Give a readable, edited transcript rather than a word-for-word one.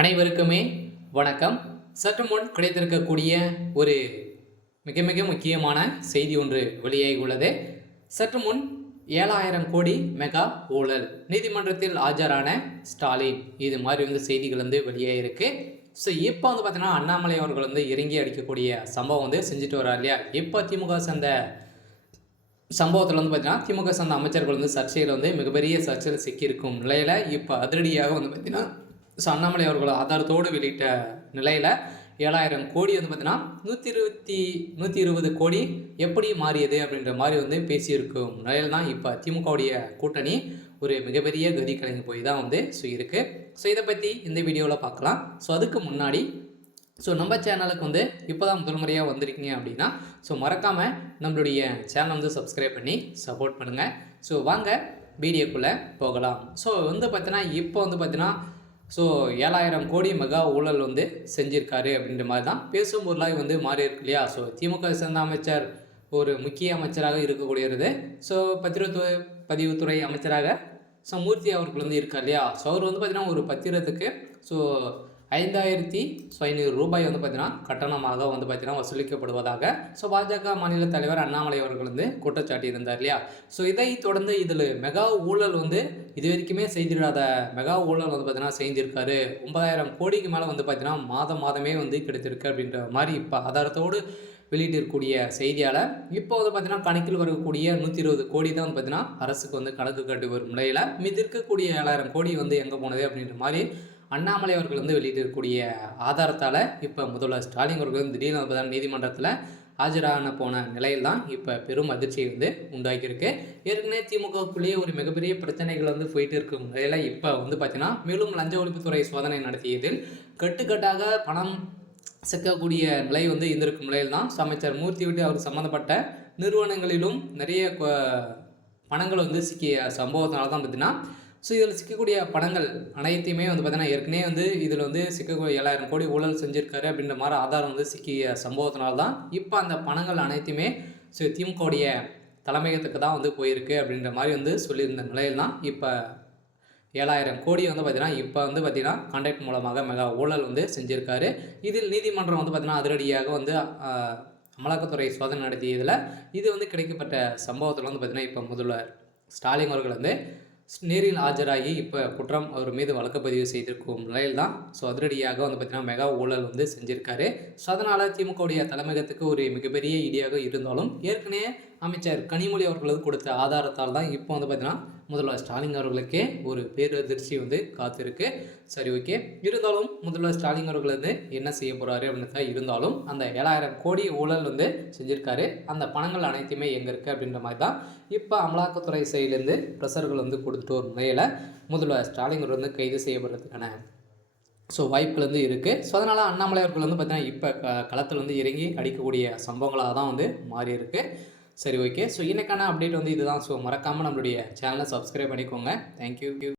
அனைவருக்குமே வணக்கம். சற்று முன் கிடைத்திருக்கக்கூடிய ஒரு மிக மிக முக்கியமான செய்தி ஒன்று வெளியாகி உள்ளது. சற்று முன் 7,000 கோடி மெகா ஊழல் நீதிமன்றத்தில் ஆஜரான ஸ்டாலின், இது மாதிரி செய்திகள் வெளியாகிருக்கு. ஸோ இப்போ பார்த்தீங்கன்னா அண்ணாமலை அவர்கள் இறங்கி அடிக்கக்கூடிய சம்பவம் செஞ்சுட்டு வர்றார் இல்லையா. இப்போ திமுக சேர்ந்த சம்பவத்தில் பார்த்தீங்கன்னா திமுக சேர்ந்த அமைச்சர்கள் சர்ச்சையில் மிகப்பெரிய சர்ச்சையில் சிக்கியிருக்கும் நிலையில் இப்போ அதிரடியாக பார்த்தீங்கன்னா ஸோ அண்ணாமலை அவர்கள் ஆதாரத்தோடு வெளியிட்ட நிலையில் 7,000 கோடி பார்த்தீங்கன்னா 120 கோடி எப்படி மாறியது அப்படின்ற மாதிரி பேசியிருக்கும் நிலையில் தான் இப்போ திமுகவுடைய கூட்டணி ஒரு மிகப்பெரிய கதி கலைஞ போய் தான் ஸோ இருக்குது. ஸோ இதை பற்றி இந்த வீடியோவில் பார்க்கலாம். ஸோ அதுக்கு முன்னாடி நம்ம சேனலுக்கு இப்போ தான் முதல் முறையாக வந்திருக்கீங்க அப்படின்னா மறக்காமல் நம்மளுடைய சேனலை சப்ஸ்கிரைப் பண்ணி சப்போர்ட் பண்ணுங்கள். ஸோ வாங்க வீடியோக்குள்ளே போகலாம். ஸோ பார்த்தீங்கன்னா இப்போ பார்த்தீங்கன்னா 7,000 கோடி மெகா ஊழல் செஞ்சிருக்காரு அப்படின்ற மாதிரி தான் பேசும் பொருளாக மாறி இருக்கு இல்லையா. திமுக சேர்ந்த அமைச்சர் ஒரு முக்கிய அமைச்சராக இருக்கக்கூடியது. பதிவுத்துறை அமைச்சராக மூர்த்தி அவர்கள் இருக்கார் இல்லையா. அவர் பார்த்தீங்கன்னா ஒரு பத்திரத்துக்கு 5,500 ரூபாய் பார்த்தீங்கன்னா கட்டணமாக பார்த்தீங்கன்னா வசூலிக்கப்படுவதாக பாஜக மாநில தலைவர் அண்ணாமலை அவர்கள் குற்றச்சாட்டி இருந்தார் இல்லையா. இதை தொடர்ந்து இதில் மெகா ஊழல் இது வரைக்குமே செய்திடாத மெகா ஊழல் பார்த்தீங்கன்னா செய்திருக்காரு. 9,000 கோடிக்கு மேலே பார்த்தீங்கன்னா மாதமே கிடைத்திருக்கு அப்படின்ற மாதிரி இப்போ ஆதாரத்தோடு வெளியிட்டிருக்கக்கூடிய செய்தியால் இப்போ பார்த்தீங்கன்னா கணக்கில் வரக்கூடிய 120 கோடி தான் பார்த்தீங்கன்னா அரசுக்கு கணக்கு காட்டி வரும் நிலையில் மீது இருக்கக்கூடிய 7,000 கோடி எங்கே போனது அப்படின்ற மாதிரி அண்ணாமலை அவர்கள் வெளியிட்டிருக்கக்கூடிய ஆதாரத்தால் இப்போ முதல்வர் ஸ்டாலின் அவர்கள் திடீர்னு நீதிமன்றத்தில் ஆஜரான போன நிலையில் தான் இப்போ பெரும் அதிர்ச்சியை உண்டாக்கியிருக்கு. ஏற்கனவே திமுகக்குள்ளேயே ஒரு மிகப்பெரிய பிரச்சனைகள் போயிட்டு இருக்கும் நிலையில் இப்போ பார்த்தீங்கன்னா மேலும் லஞ்ச ஒழிப்புத்துறை சோதனை நடத்தியதில் கட்டுக்கட்டாக பணம் சிக்கக்கூடிய நிலை இருந்திருக்கும் நிலையில் தான் அமைச்சர் மூர்த்தி விட்டு அவர் சம்மந்தப்பட்ட நிறுவனங்களிலும் நிறைய பணங்கள் சிக்கிய சம்பவத்தினால தான் பார்த்தீங்கன்னா இதில் சிக்கக்கூடிய பணங்கள் அனைத்தையுமே பார்த்தீங்கன்னா ஏற்கனவே இதில் சிக்கக்கூடிய 7,000 கோடி ஊழல் செஞ்சுருக்காரு அப்படின்ற மாதிரி ஆதாரம் சிக்கிய சம்பவத்தினால தான் இப்போ அந்த பணங்கள் அனைத்துமே திமுகவுடைய தலைமையகத்துக்கு தான் போயிருக்கு அப்படின்ற மாதிரி சொல்லியிருந்த நிலையில் தான் இப்போ 7,000 கோடி பார்த்தீங்கன்னா இப்போ பார்த்தீங்கன்னா கான்ட்ராக்ட் மூலமாக மெகா ஊழல் செஞ்சுருக்காரு. இதில் நீதிமன்றம் பார்த்தீங்கன்னா அதிரடியாக அமலாக்கத்துறை சோதனை நடத்தியதில் இது கிடைக்கப்பட்ட சம்பவத்தில் பார்த்தீங்கன்னா இப்போ முதல்வர் ஸ்டாலின் அவர்கள் நேரில் ஆஜராகி இப்போ குற்றம் அவர் மீது வழக்கு பதிவு செய்திருக்கும் நிலையில் தான் அதிரடியாக பார்த்தீங்கன்னா மெகா ஊழல் செஞ்சுருக்காரு. அதனால் திமுகவுடைய தலைமையகத்துக்கு ஒரு மிகப்பெரிய இடியாக இருந்தாலும் ஏற்கனவே அமைச்சர் கனிமொழி அவர்களுக்கு கொடுத்த ஆதாரத்தால் தான் இப்போ பார்த்தீங்கன்னா முதல்வர் ஸ்டாலின் அவர்களுக்கே ஒரு பேரதிர்ச்சி காத்திருக்கு. சரி, ஓகே. இருந்தாலும் முதல்வர் ஸ்டாலின் அவர்கள் என்ன செய்ய போகிறாரு அப்படின்னு தான் இருந்தாலும் அந்த 7,000 கோடி ஊழல் செஞ்சுருக்காரு. அந்த பணங்கள் அனைத்துமே எங்கே இருக்குது அப்படின்ற மாதிரி தான் இப்போ அமலாக்கத்துறை சைட்லேருந்து ப்ரெஷர்கள் கொடுத்துட்டு ஒரு நிலையில் முதல்வர் ஸ்டாலின் அவர்கள் கைது செய்யப்படுறதுக்கான வாய்ப்புகள் இருக்குது. அதனால் அண்ணாமலை அவர்கள் பார்த்தீங்கன்னா இப்போ களத்தில் இறங்கி அடிக்கக்கூடிய சம்பவங்களாக தான் மாறி இருக்கு. சரி, ஓகே. இன்றைக்கான அப்டேட் இதுதான். மறக்காமல் நம்மளுடைய சேனலை சப்ஸ்கிரைப் பண்ணிக்கோங்க. தேங்க்யூ.